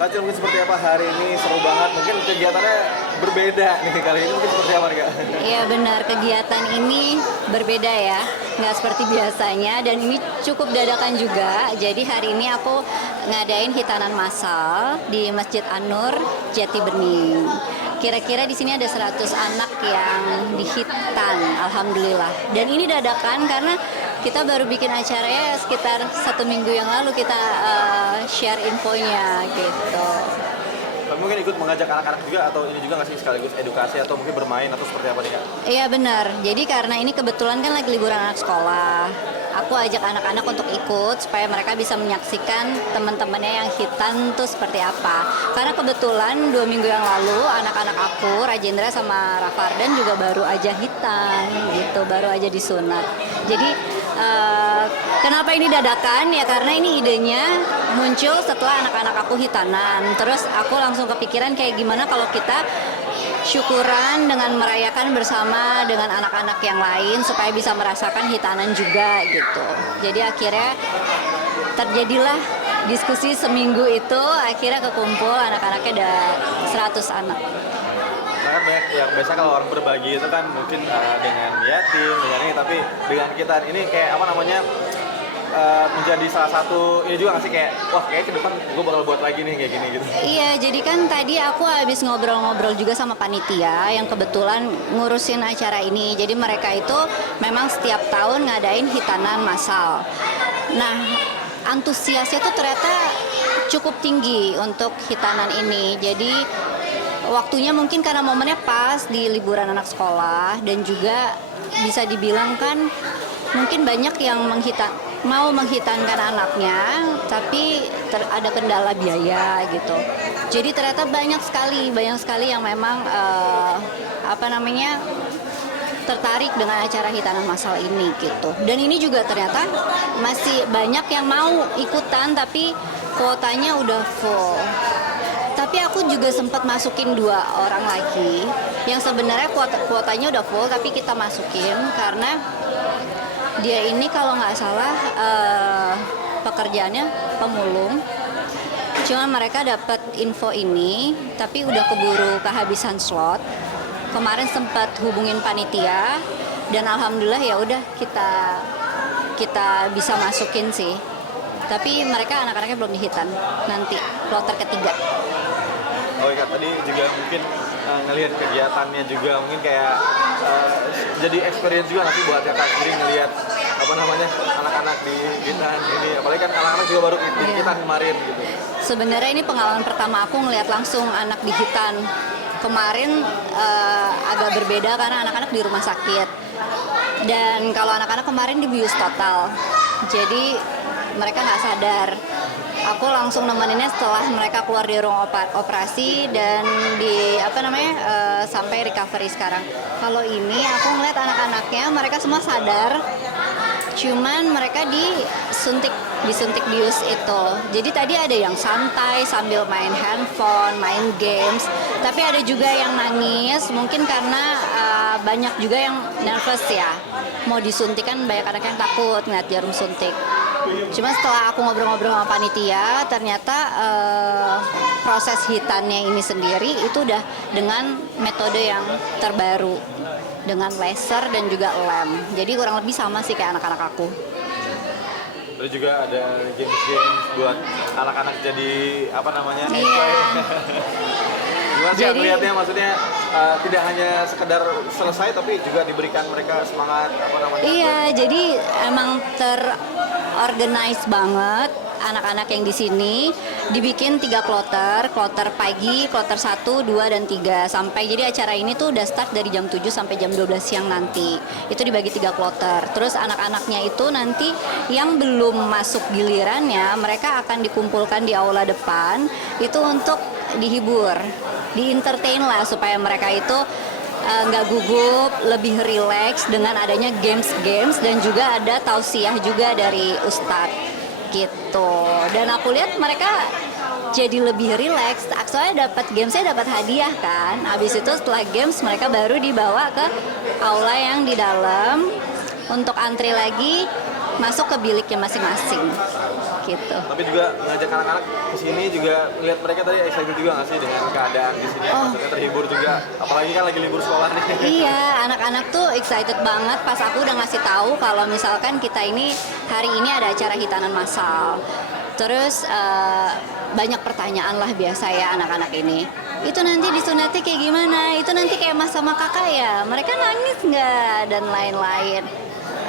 Kak mungkin seperti apa hari ini, seru banget, mungkin kegiatannya berbeda nih kali ini, mungkin seperti apa nih Kak? Iya benar, kegiatan ini berbeda ya, nggak seperti biasanya dan ini cukup dadakan juga. Jadi hari ini aku ngadain hitanan massal di Masjid An-Nur, Jati Bening. Kira-kira di sini ada 100 anak yang dihitan, alhamdulillah. Dan ini dadakan karena kita baru bikin acaranya sekitar 1 minggu yang lalu kita share infonya gitu. Tapi mungkin ikut mengajak anak-anak juga atau ini juga nggak sih sekaligus edukasi atau mungkin bermain atau seperti apa nih Kak? Iya benar, jadi karena ini kebetulan kan lagi liburan anak sekolah, aku ajak anak-anak untuk ikut supaya mereka bisa menyaksikan teman-temannya yang hitan tuh seperti apa. Karena kebetulan 2 minggu yang lalu anak-anak aku, Rajendra sama Rafardan juga baru aja hitan gitu, baru aja disunat. Jadi kenapa ini dadakan ya, karena ini idenya muncul setelah anak-anak aku hitanan. Terus aku langsung kepikiran kayak gimana kalau kita syukuran dengan merayakan bersama dengan anak-anak yang lain supaya bisa merasakan hitanan juga gitu. Jadi akhirnya terjadilah diskusi seminggu itu, akhirnya kekumpul anak-anaknya ada 100 anak. Nah kan banyak yang biasa kalau orang berbagi itu kan mungkin dengan yatim, dengan ini, tapi dengan kita ini kayak apa namanya menjadi salah satu ini juga nggak sih kayak wah kayak ke depan gue bakal buat lagi nih kayak gini gitu. Iya, jadi kan tadi aku habis ngobrol-ngobrol juga sama panitia yang kebetulan ngurusin acara ini. Jadi mereka itu memang setiap tahun ngadain hitanan massal. Nah, antusiasnya tuh ternyata cukup tinggi untuk hitanan ini. Jadi waktunya mungkin karena momennya pas di liburan anak sekolah dan juga bisa dibilang kan mungkin banyak yang mau menghitankan anaknya tapi ada kendala biaya gitu. Jadi ternyata banyak sekali yang memang tertarik dengan acara hitanan massal ini gitu. Dan ini juga ternyata masih banyak yang mau ikutan tapi kuotanya udah full. Tapi aku juga sempat masukin 2 orang lagi yang sebenarnya kuotanya udah full tapi kita masukin karena dia ini kalau nggak salah pekerjaannya pemulung. Cuma mereka dapat info ini tapi udah keburu kehabisan slot. Kemarin sempat hubungin panitia dan alhamdulillah ya udah kita bisa masukin sih. Tapi mereka anak-anaknya belum dihitan. Nanti kloter ketiga. Oh iya tadi juga mungkin ngelihat kegiatannya juga mungkin kayak jadi experience juga nggak sih buat kakak sendiri ngelihat apa namanya anak-anak di hitan ini, apalagi kan anak-anak juga baru hitan kemarin gitu. Sebenarnya ini pengalaman pertama aku ngelihat langsung anak di hitan. Kemarin agak berbeda karena anak-anak di rumah sakit dan kalau anak-anak kemarin dibius total, jadi mereka nggak sadar. Aku langsung nemeninnya setelah mereka keluar dari ruang operasi dan sampai recovery sekarang. Kalau ini aku ngeliat anak-anaknya mereka semua sadar, cuman mereka disuntik bius itu. Jadi tadi ada yang santai sambil main handphone, main games, tapi ada juga yang nangis mungkin karena banyak juga yang nervous ya. Mau disuntik kan banyak anak yang takut ngeliat jarum suntik. Cuma setelah aku ngobrol-ngobrol sama panitia, ternyata proses hitannya ini sendiri itu udah dengan metode yang terbaru, dengan laser dan juga lem. Jadi kurang lebih sama sih kayak anak-anak aku. Terus juga ada games-games buat anak-anak jadi apa namanya Iya. Gimana sih melihatnya, maksudnya tidak hanya sekedar selesai tapi juga diberikan mereka semangat apa namanya? Iya, jadi emang terorganize banget anak-anak yang di sini. Dibikin 3 kloter pagi, kloter 1, 2, dan 3 sampai jadi acara ini tuh udah start dari jam 7 sampai jam 12 siang nanti. Itu dibagi 3 kloter. Terus anak-anaknya itu nanti yang belum masuk gilirannya mereka akan dikumpulkan di aula depan itu untuk dihibur, di-entertain lah supaya mereka itu nggak gugup, lebih rileks dengan adanya games dan juga ada tausiah juga dari ustadz gitu. Dan aku lihat mereka jadi lebih rileks. Soalnya gamesnya dapat hadiah kan. Habis itu setelah games mereka baru dibawa ke aula yang di dalam untuk antri lagi masuk ke biliknya masing-masing gitu. Tapi juga ngajak anak-anak ke sini juga lihat mereka tadi excited juga nggak sih dengan keadaan di sini? Maksudnya terhibur juga, apalagi kan lagi libur sekolah nih. Iya, anak-anak tuh excited banget pas aku udah ngasih tahu kalau misalkan kita ini hari ini ada acara hitanan massal. Terus banyak pertanyaan lah biasa ya anak-anak ini. Itu nanti disunatnya kayak gimana? Itu nanti kayak mas sama kakak ya? Mereka nangis nggak? Dan lain-lain.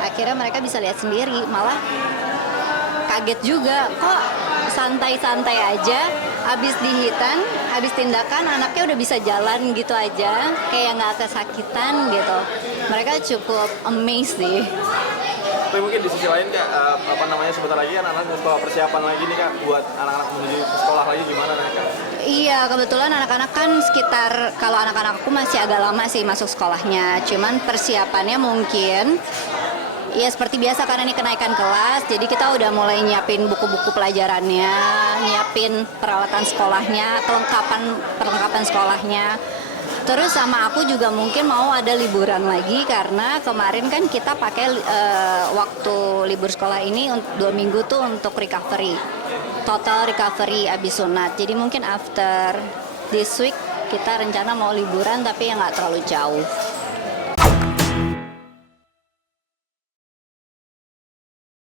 Akhirnya mereka bisa lihat sendiri, malah kaget juga kok santai-santai aja habis dihitan, habis tindakan anaknya udah bisa jalan gitu aja kayak nggak kesakitan gitu. Mereka cukup amazed sih. Tapi mungkin di sisi lain Kak, sebentar lagi kan anak-anak sekolah persiapan lagi nih Kak buat anak-anak menuju sekolah lagi gimana nih Kak? Iya, kebetulan anak-anak kan sekitar, kalau anak-anakku masih agak lama sih masuk sekolahnya, cuman persiapannya mungkin ya seperti biasa karena ini kenaikan kelas, jadi kita udah mulai nyiapin buku-buku pelajarannya, nyiapin peralatan sekolahnya, perlengkapan sekolahnya. Terus sama aku juga mungkin mau ada liburan lagi karena kemarin kan kita pakai waktu libur sekolah ini 2 minggu tuh untuk recovery, total recovery abis sunat. Jadi mungkin after this week kita rencana mau liburan tapi yang nggak terlalu jauh.